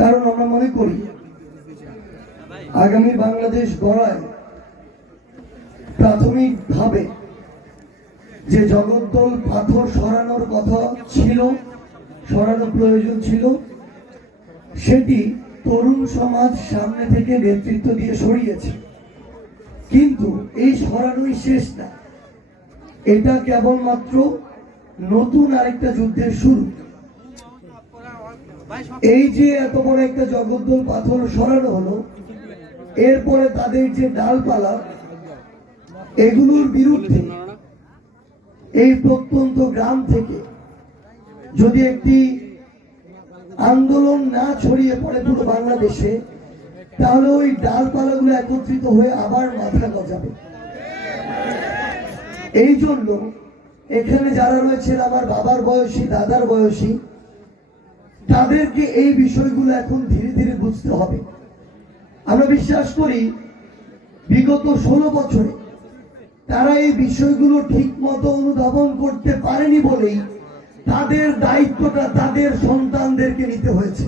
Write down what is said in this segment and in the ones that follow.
কারণ আমরা মনে করি, আগামী বাংলাদেশ গড়ায় প্রাথমিকভাবে যে জগদ্দল পাথর সরানোর কথা ছিল সরানো প্রয়োজন ছিল, সেটি তরুণ সমাজ সামনে থেকে নেতৃত্ব দিয়ে সরিয়েছে। কিন্তু এই সরানোই শেষ না। এটা কেবলমাত্র নতুন আরেকটা যুদ্ধের শুরু। এই যে এত বড় একটা জগদ্দল পাথর সরানো হলো, এরপরে তাদের যে ডালপালা, এগুলোর বিরুদ্ধে এই প্রত্যন্ত গ্রাম থেকে যদি একটি আন্দোলন না ছড়িয়ে পড়ে পুরো বাংলাদেশে, তাহলে ওই ডালপালাগুলো একত্রিত হয়ে আবার মাথা গজাবে। এই জন্য এখানে যারা রয়েছেন, আমার বাবার বয়সী, দাদার বয়সী তাদেরকে এই বিষয়গুলো এখন ধীরে ধীরে বুঝতে হবে। আমরা বিশ্বাস করি, বিগত ষোলো বছরে তারা এই বিষয়গুলো ঠিক মতো অনুধাবন করতে পারেনি বলেই তাদের দায়িত্বটা তাদের সন্তানদেরকে নিতে হয়েছে।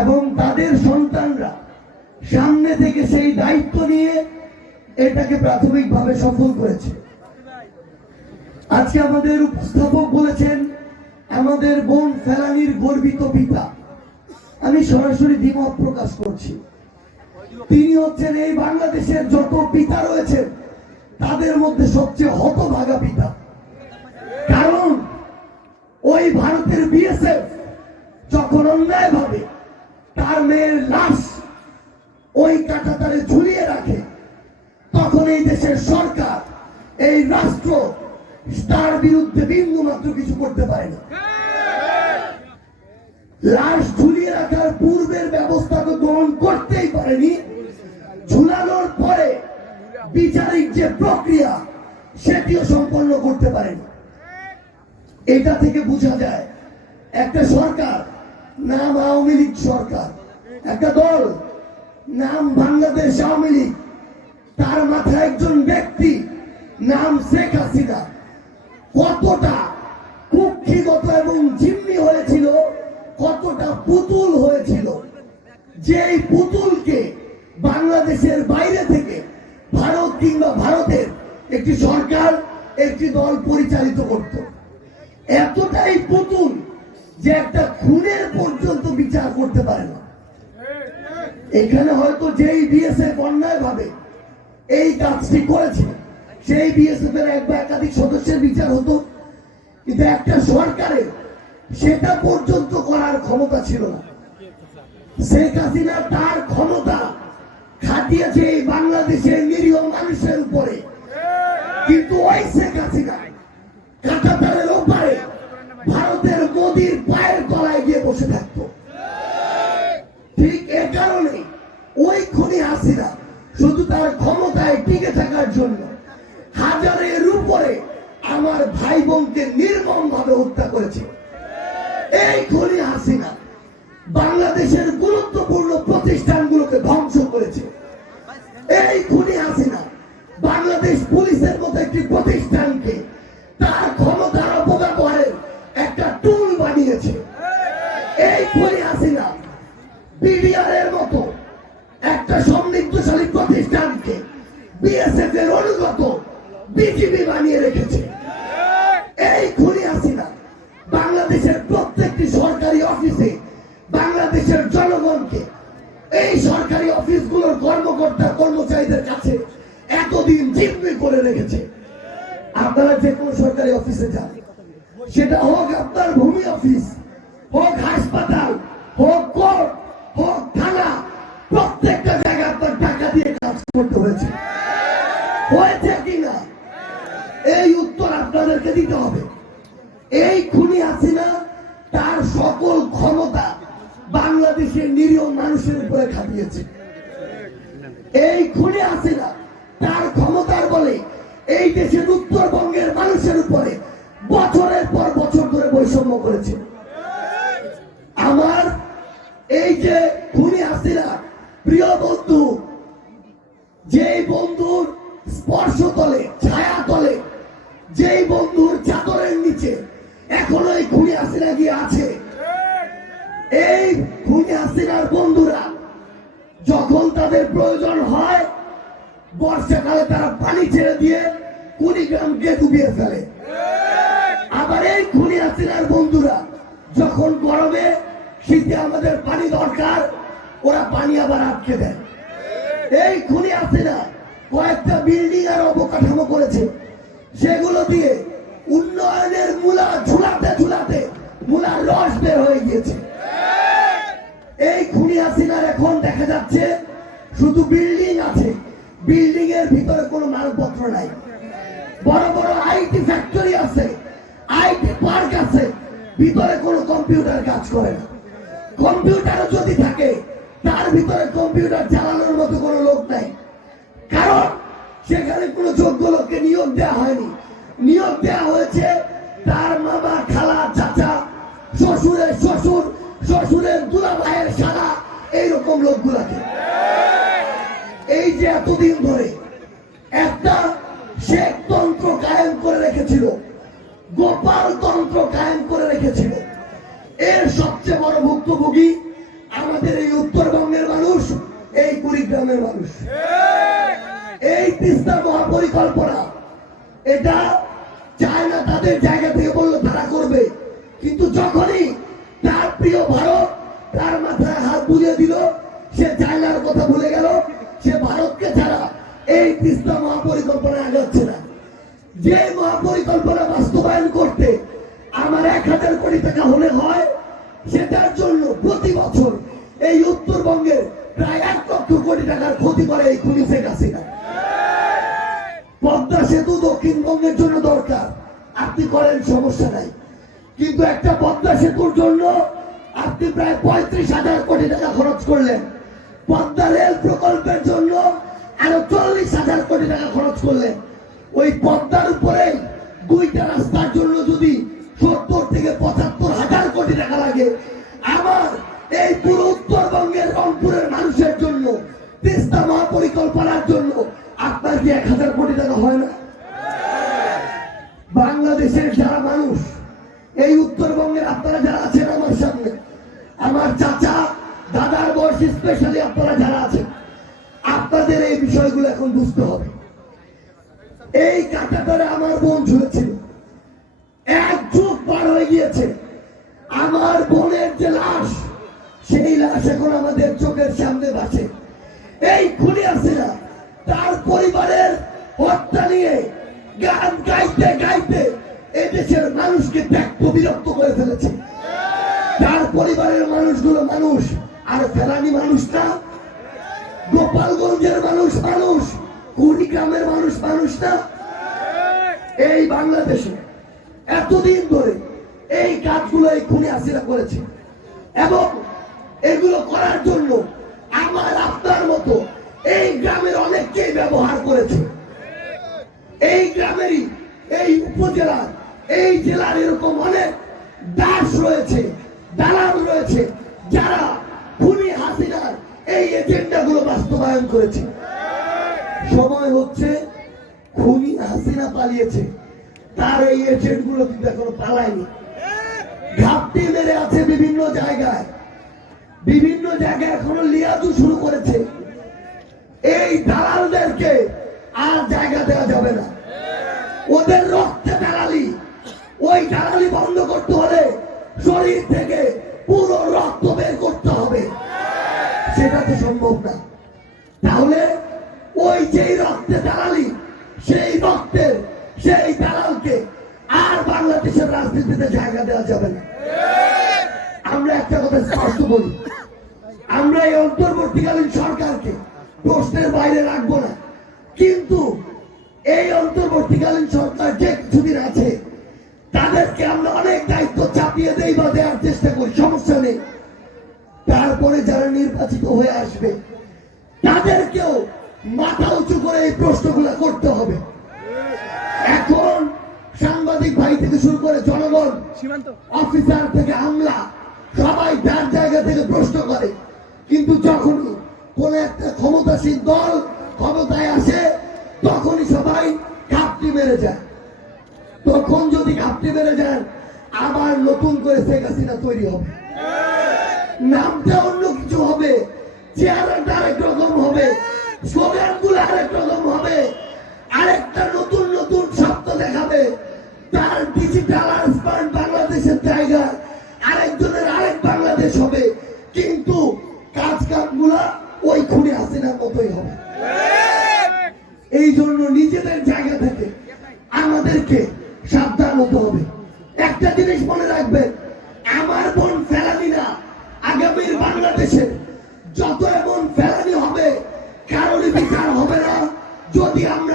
এবং তাদের সন্তানরা সামনে থেকে সেই দায়িত্ব নিয়ে এটাকে প্রাথমিকভাবে সফল করেছে। আজকে আমাদের উপস্থাপক বলেছেন আমাদের বোন ফেলানির গর্বিত পিতা। আমি সরাসরি দ্বিমত প্রকাশ করছি। তিনি হচ্ছেন এই বাংলাদেশের যত পিতা রয়েছেন তাদের মধ্যে সবচেয়ে হতভাগা পিতা। কারণ ওই ভারতের বিএসএফ যখন অন্যায় ভাবে তার মেয়ের লাশ ওই কাটাতারে ঝুলিয়ে রাখে, তখন এই দেশের সরকার, এই রাষ্ট্র তার বিরুদ্ধে বিন্দু মাত্র কিছু করতে পারে না। লাশ ঝুলিয়ে রাখার পূর্বের ব্যবস্থা তো গ্রহণ করতেই পারেনি। ঝুলানোর পরে বিচারিক যে প্রক্রিয়া, সেটিও সম্পন্ন করতে পারেনি। এটা থেকে বোঝা যায়, একটা সরকার নাম আওয়ামী লীগ সরকার, একটা দল নাম বাংলাদেশ আওয়ামী লীগ, তার মাথায় একজন ব্যক্তি নাম শেখ হাসিনা। কতটা কুক্ষিগত এবং জিম্মি হয়েছিল, কতটা পুতুল হয়েছিল। যেই পুতুলকে বাংলাদেশের বাইরে থেকে ভারত কিংবা ভারতের একটি সরকার, একটি দল পরিচালিত করত। এতটাই পুতুল যে একটা খুনের পর্যন্ত বিচার করতে পারে না। এখানে হয়তো যেই বিএসএফ অন্যায় ভাবে এই কাজটি করেছে সেই বিএসএফ এর এক বা একাধিক সদস্যের বিচার হতো। কিন্তু একটা সরকারের সেটা পর্যন্ত করার ক্ষমতা ছিল না। শেখ হাসিনা তার ক্ষমতা খাটিয়েছে এই বাংলাদেশের নিরীহ মানুষের উপরে। কিন্তু ওই শেখ হাসিনা কাটাতারের ওপারে ভারতের মোদির পায়ের তলায় গিয়ে বসে থাকতো। ঠিক এ কারণে ওই খুনি হাসিনা শুধু তার ক্ষমতায় টিকে থাকার জন্য হাজারের উপরে আমার ভাই বোনকে নির্মম ভাবে হত্যা করেছে। এই খুনি হাসিনা বাংলাদেশের বাংলাদেশের প্রত্যেকটি সরকারি অফিসে বাংলাদেশের জনগণকে এই সরকারি অফিসগুলোর কর্মকর্তা কর্মচারীদের কাছে এতদিন জিম্মি করে রেখেছে। আপনারা যে কোনো সরকারি অফিসে যান। সেটা হোক আপনার ভূমি অফিস, হোক হাসপাতাল, হোক কোর্ট, হোক থানা, প্রত্যেকটা জায়গায় আপনার টাকা দিয়ে কাজ করতে হয়েছে। হয়েছে কিনা এই উত্তর আপনাদেরকে দিতে হবে। এই খুনি হাসিনা তার সকল ক্ষমতা বাংলাদেশের নিরীহ মানুষের উপরে খাটিয়েছে। এই খুনি হাসিনা তার ক্ষমতার বলে এই দেশের উত্তরবঙ্গের মানুষের উপরে বছরের পর বছর ধরে বৈষম্য করেছে। আমার এই যে খুনি হাসিনা, প্রিয় বন্ধু, যেই বন্ধুর স্পর্শ তলে, ছায়া তলে, যেই বন্ধুর চাদরের নিচে এখনও এই খুনি হাসিনা গিয়ে আছে, এই খুনি হাসিনার বন্ধুরা, যখন তাদের প্রয়োজন হয়, বর্ষাকালে তারা পানি ছেড়ে দিয়ে কুড়িগ্রামকে ডুবিয়ে ফেলে। আবার এই খুনি হাসিনার বন্ধুরা, যখন গরমে শীতে আমাদের পানি দরকার, ওরা পানি আবার আটকে দেয়। এই খুনি হাসিনা কয়েকটা বিল্ডিং আর অবকাঠামো করেছে। সেগুলো দিয়ে উন্নয়নের মূলা ঝুলাতে ঝুলাতে মূলার রস বের হয়ে গিয়েছে। এই খুনি হাসিনার এখন দেখা যাচ্ছে শুধু বিল্ডিং আছে। বিল্ডিং এর ভিতরে কোনো মালপত্র নাই। বড় বড় আইটি ফ্যাক্টরি আছে আইটি পার্ক আছে, ভিতরে কোনো কম্পিউটার কাজ করে না। কম্পিউটার যদি থাকে, তার ভিতরে কম্পিউটার চালানোর মতো কোনো লোক নাই। কারণ সেখানে কোনো যোগ্য লোককে নিয়োগ দেওয়া হয়নি। নিয়োগ দেওয়া হয়েছে তার মামা, খালা, চাচা, শ্বশুরের শ্বশুর এইরকম লোকগুলাকে। এই যে এতদিন ধরে একটা শেখ তন্ত্র কায়েম করে রেখেছিল, গোপাল তন্ত্র কায়েম করে রেখেছিল। এর সবচেয়ে বড় ভুক্তভোগী আমাদের এই উত্তরবঙ্গের মানুষ, এই কুড়িগ্রামের মানুষ। এই তিস্তা মহাপরিকল্পনা, এটা চায় না তাদের জায়গা থেকে বলল, তারা যে মহাপরিকল্পনা বাস্তবায়ন করতে আমার এক হাজার কোটি টাকা হলে হয়, সেটার জন্য প্রতি বছর এই উত্তরবঙ্গের প্রায় এক লক্ষ কোটি টাকার ক্ষতি করে এই শেখ হাসিনা। পদ্মা সেতু দক্ষিণবঙ্গের জন্য দরকার। আপনি করেন, সমস্যা নাই। কিন্তু একটা পদ্মা সেতুর জন্য আপনি প্রায় পঁয়ত্রিশ হাজার কোটি টাকা খরচ করলেন। পদ্মা রেল প্রকল্পের জন্য আরও চল্লিশ হাজার কোটি টাকা খরচ করলেন। ওই পদ্মার উপরে দুইটা রাস্তার জন্য যদি সত্তর থেকে পঁচাত্তর হাজার কোটি টাকা লাগে, আমার এই পুরো উত্তরবঙ্গের রংপুরের মানুষের জন্য, তিস্তা মহাপরিকল্পনার জন্য আপনার কি এক হাজার কোটি টাকা হয় না? বাংলাদেশের যারা মানুষ, এই উত্তরবঙ্গের আপনারা যারা আছেন আমার সামনে, আমার চাচা, দাদার বয়স স্পেশালি আপনারা যারা আছেন, আপনাদের এই বিষয়গুলো এখন বুঝতে হবে। এই কাটাটারে আমার বোন ঝুলেছিল। এক যুগ পার হয়ে গিয়েছে। আমার বোনের যে লাশ, সেই লাশ এখন আমাদের চোখের সামনে বাঁচে এই খুনি না তার পরিবারের হত্যা নিয়ে গান গাইতে গাইতে এদেশের মানুষকে ত্যাক্ত বিরক্ত করে ফেলেছে। তার পরিবারের মানুষগুলো মানুষ, আর ফেলানি মানুষ না। গোপালগঞ্জের মানুষ মানুষ। কুড়িগ্রামের মানুষ মানুষ না? এই বাংলাদেশে এতদিন ধরে এই কাজগুলো এই খুনি হাসিনা করেছে। এবং এগুলো করার জন্য আমার আপনার মতো এই গ্রামের অনেককেই ব্যবহার করেছে। এই গ্রামেরই এই উপজেলার, এই জেলার এরকম অনেক দাস রয়েছে, দালাল রয়েছে, যারা খুনি হাসিনার এই এজেন্ডাগুলো বাস্তবায়ন করেছে। সময় হচ্ছে খুনি হাসিনা পালিয়েছে। তার এই এজেন্টগুলো কিন্তু এখনও পালায়নি। ঘাপটি মেরে আছে বিভিন্ন জায়গায়। বিভিন্ন জায়গায় এখনও লিয়াজু শুরু করেছে। এই দালালদেরকে আর জায়গা দেওয়া যাবে না। ওদের রক্তে দালালি। ওই দালালি বন্ধ করতে হলে শরীর থেকে দেওয়া যাবে না। আমরা একটা কথা স্পষ্ট বলি। আমরা এই অন্তর্বর্তীকালীন সরকারকে প্রশ্নের বাইরে রাখব না। কিন্তু এই অন্তর্বর্তীকালীন সরকার যে কিছুদিন আছে, তাদেরকে আমরা অনেক দায়িত্ব চাপিয়ে দেই বা দেওয়ার চেষ্টা করি, সমস্যা নেই। তারপরে যারা নির্বাচিত হয়ে আসবে, তাদেরকেও মাথা উঁচু করে এই প্রশ্নগুলো করতে হবে। এখন থেকে শুরু করে জনগণ অফিসার থেকে আমলা সবাই তার জায়গা থেকে প্রশ্ন করে। কিন্তু যখন কোন একটা ক্ষমতাসীন দল ক্ষমতায় আসে তখনই সবাই ঘাপটি মেরে যায়। তখন যদি ঘাপটি মেরে যান আবার নতুন করে শেখ হাসিনা তৈরি হবে। নামটা অন্য কিছু হবে। চেহারাটা আরেক রকম হবে। স্লোগানগুলো আরেক রকম হবে। আরেকটা তার ডিজিটাল আসমান বাংলাদেশের জায়গা আরেকজনের আরেক বাংলাদেশ হবে। কিন্তু কাজ কামগুলা ওই খুঁড়ে আসে না মতোই হবে। এই জন্য নিজেদের জায়গা থেকে আমাদেরকে সাবধান হতে হবে। একটা জিনিস মনে রাখবেন, আমার বোন ফেরালি না, আগামীর বাংলাদেশে যত এমন ফেরালি হবে কারণে বিচার হবে না। যদি আমরা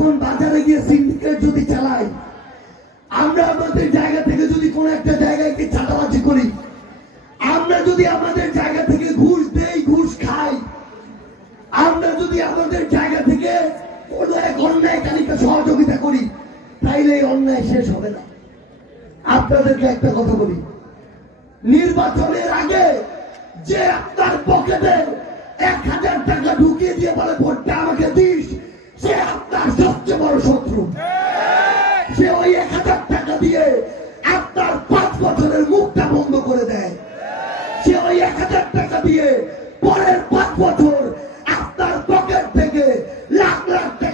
এখন বাজারে গিয়ে সিন্ডিকেট যদি চালাই আমরা আমাদের জায়গা থেকে যদি কোনো একটা জায়গায় গিয়ে চাঁদাবাজি করি, আমরা যদি আমাদের জায়গা থেকে ঘুষ দেই, ঘুষ খাই, আমরা যদি আমাদের জায়গা থেকে কোনো এক অন্যায় তালিকা সহযোগিতা করি, তাইলে এই অন্যায় শেষ হবে না। আপনাদেরকে একটা কথা বলি, নির্বাচনের আগে যে আপনার পকেটে এক হাজার টাকা ঢুকিয়ে দিয়ে বলে, ভোটটা আমাকে দিস। সে আপনার সবচেয়ে শত্রু, সে ওই এক হাজার টাকা দিয়ে আপনার পাঁচ বছরের মুখটা বন্ধ করে দেয়। সে ওই এক হাজার টাকা দিয়ে পরের পাঁচ বছর আপনার পকেট থেকে লাখ লাখ টাকা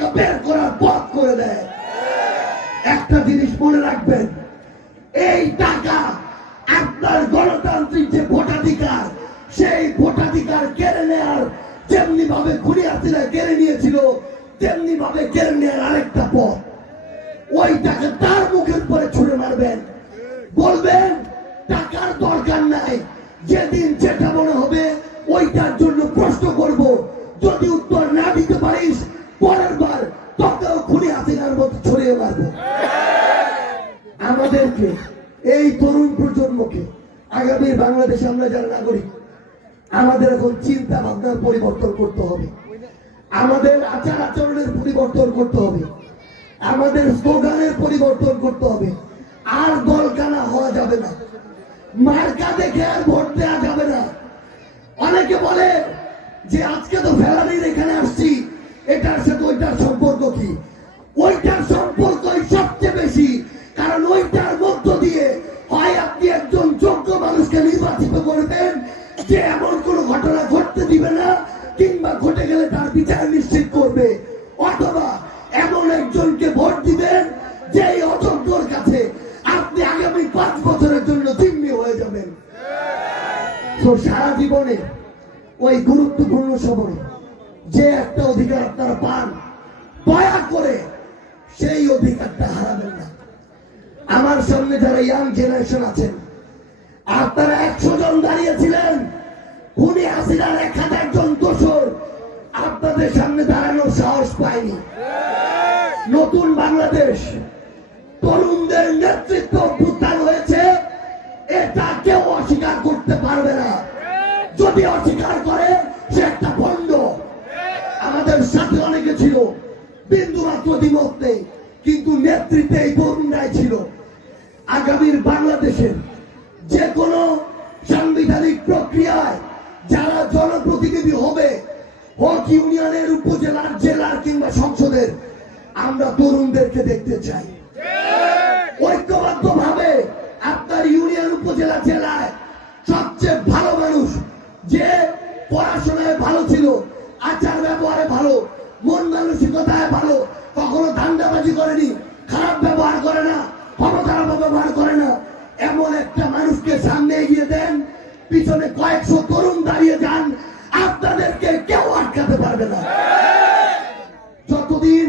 পরের বার তোকেও খুনি হাসিনার মতো ছড়িয়ে মারবো। আমাদেরকে, এই তরুণ প্রজন্মকে, আগামী বাংলাদেশে আমরা যারা নাগরিক, আমাদের এখন চিন্তা ভাবনার পরিবর্তন করতে হবে। আমাদের আচার আচরণের পরিবর্তন করতে হবে। আমাদের স্লোগানের পরিবর্তন করতে হবে। আর দলকানা হওয়া যাবে না। মার্কা দেখে আর ভোট দেওয়া যাবে না। অনেকে বলে যে, আজকে তো ফেলানির এখানে আসছি। এটার সাথে ওইটার সম্পর্ক কি? আপনারা পান দয়া করে সেই অধিকারটা হারাবেন না। আমার সামনে যারা ইয়াং জেনারেশন আছেন আপনারা একশো জন দাঁড়িয়েছিলেন, খুনি হাসিনার এক হাজার জন দোষর, আপনাদের সামনে দাঁড়ানোর সাহস পায়নি নতুন বাংলাদেশ তরুণদের নেতৃত্ব অভ্যুত্থান হয়েছে, এটা কেউ অস্বীকার করতে পারবে না। যদি অস্বীকার করে, সে একটা সাথে অনেকে ছিল। বিন্দু মাত্র দ্বিমত নেই, কিন্তু নেতৃত্বে এই তরুণরাই ছিল। আগামীর বাংলাদেশের যে কোনো সাংবিধানিক প্রক্রিয়ায় যারা জনপ্রতিনিধি হবে, হোক ইউনিয়নের উপজেলার, জেলার কিংবা সংসদের, আমরা তরুণদেরকে দেখতে চাই। ঐক্যবদ্ধ ভাবে আপনার ইউনিয়ন উপজেলা, জেলায় সবচেয়ে ভালো মানুষ যে পড়াশোনায় ভালো ছিল আচার ব্যবহারে ভালো, মন মানসিকতায় ভালো, কখনো ধান্দাবাজি করেনি, খারাপ ব্যবহার করে না, ক্ষমতার ব্যবহার করে না। এমন একটা মানুষকে সামনে এগিয়ে দেন, পিছনে কয়েকশো তরুণ দাঁড়িয়ে যান, আপনাদেরকে কেউ আটকাতে পারবে না। যতদিন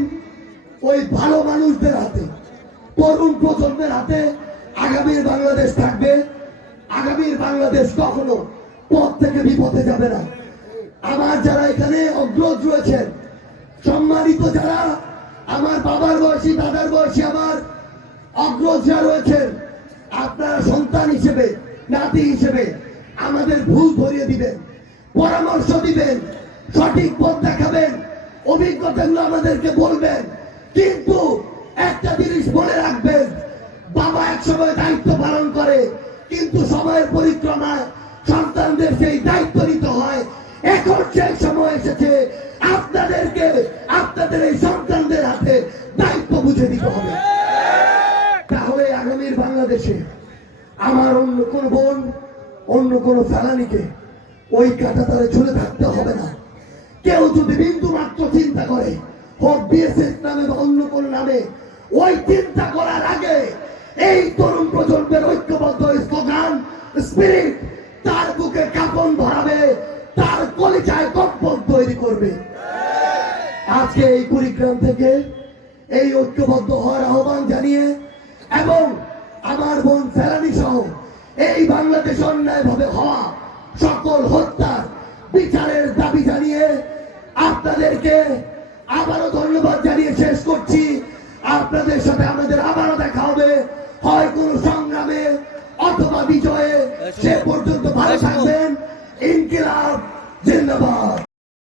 ওই ভালো মানুষদের হাতে, তরুণ প্রজন্মের হাতে আগামীর বাংলাদেশ থাকবে, আগামীর বাংলাদেশ কখনো পথ থেকে বিপথে যাবে না। আমার যারা এখানে অগ্রজ রয়েছেন, সম্মানিত যারা আমার বাবার বয়সী, দাদার বয়সী আমার অগ্রজরা রয়েছেন, আপনারা সন্তান হিসেবে, নাতি হিসেবে আমাদের ভুল ধরিয়ে দিবেন, পরামর্শ দিবেন, সঠিক পথ দেখাবেন, অভিজ্ঞতাগুলো আমাদেরকে বলবেন। কিন্তু একটা জিনিস মনে রাখবেন, বাবা এক সময় দায়িত্ব পালন করে, কিন্তু সময়ের পরিক্রমায় সন্তানদের সেই দায়িত্ব নিতে হয়। এখন সময় এসেছে, আপনাদেরকে আপনাদের এই সন্তানদের হাতে দায়িত্ব বুঝে দিতে হবে। তাহলে আগামীর বাংলাদেশে আমার অন্য কোন বোন, অন্য কোন ফেলানিকে ওই কাটাতারে ঝুলে থাকতে হবে না। কেউ যদি বিন্দু মাত্র চিন্তা করে হোক বিএসএফ নামে বা অন্য কোন নামে ওই চিন্তা করার আগে এই তরুণ প্রজন্ম তরুণদের ঐক্যবদ্ধ স্লোগান, স্পিরিট তার বুকে কাপন ভরাবে তার কলিচায় কম্পন তৈরি করবে। আজকে এই কুড়িগ্রাম থেকে এই ঐক্যবদ্ধ হওয়ার আহ্বান জানিয়ে এবং আমার বোন ফেলানি সহ এই বাংলাদেশ অন্যায় ভাবে হওয়া সকল হত্যার বিচারের দাবি জানিয়ে আপনাদেরকে আবারও ধন্যবাদ জানিয়ে শেষ করছি। আপনাদের সাথে আমাদের আবারও দেখা হবে। হয় কোনো সংগ্রামে অথবা বিজয়ে, সে পর্যন্ত ভালো থাকবেন। ইনকিলাব জিন্দাবাদ